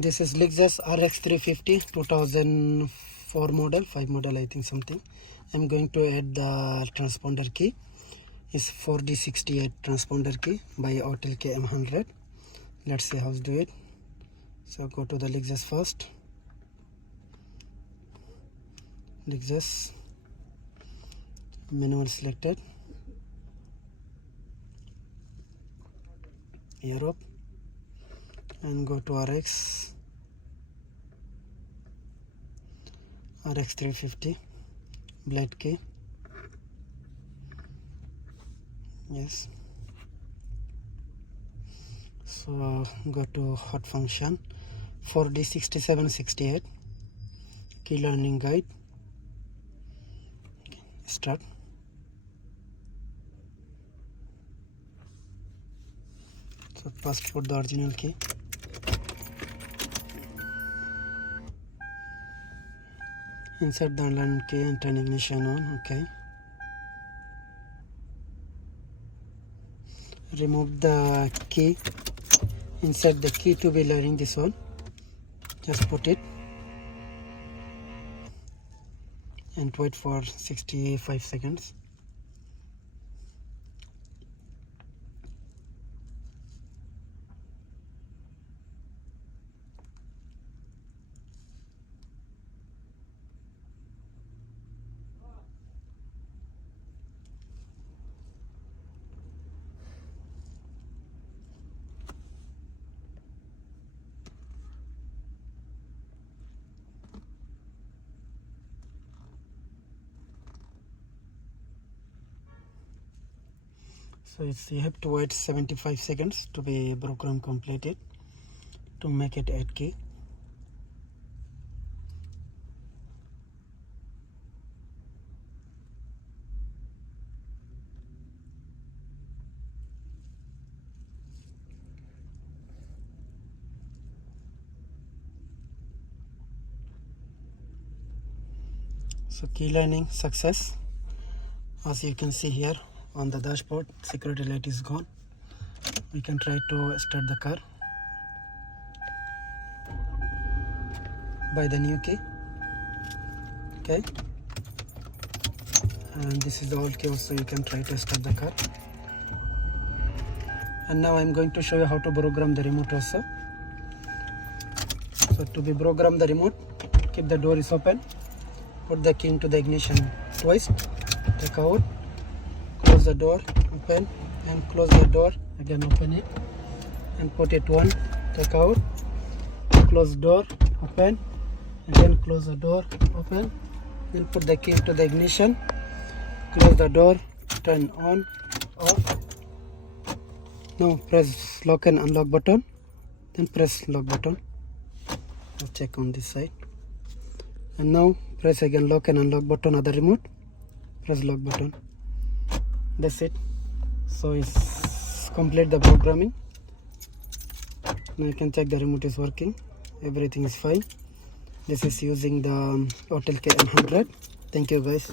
This is Lexus RX350 2004 model, 5 model I think something. I'm going to add the transponder key. It's 4D68 transponder key by Autel km100. Let's see how to do it. So go to the Lexus first. Lexus, manual selected, Europe, and go to RX350 blade key. Yes, so go to hot function 4D6768 key learning guide. Start. So first put the original key. Insert the learn key and turn ignition on. Okay. Remove the key. Insert the key to be learning this one. Just put it and wait for 65 seconds. So you have to wait 75 seconds to be program completed to make it 8 key. So key learning success. As you can see here on the dashboard, security light is gone. We can try to start the car by the new key. Okay, and this is the old key also. You can try to start the car. And now I'm going to show you how to program the remote also. So to be program the remote, keep the door is open, put the key into the ignition twice, take out, close the door, open, and close the door, again open it, and put it one, take out, close door, open, again close the door, open, then put the key into the ignition, close the door, turn on, off. Now press lock and unlock button, then press lock button. Let's check on this side. And now press again lock and unlock button on the remote, press lock button. That's it. So it's complete the programming. Now you can check the remote is working, everything is fine. This is using the Autel km100. Thank you guys.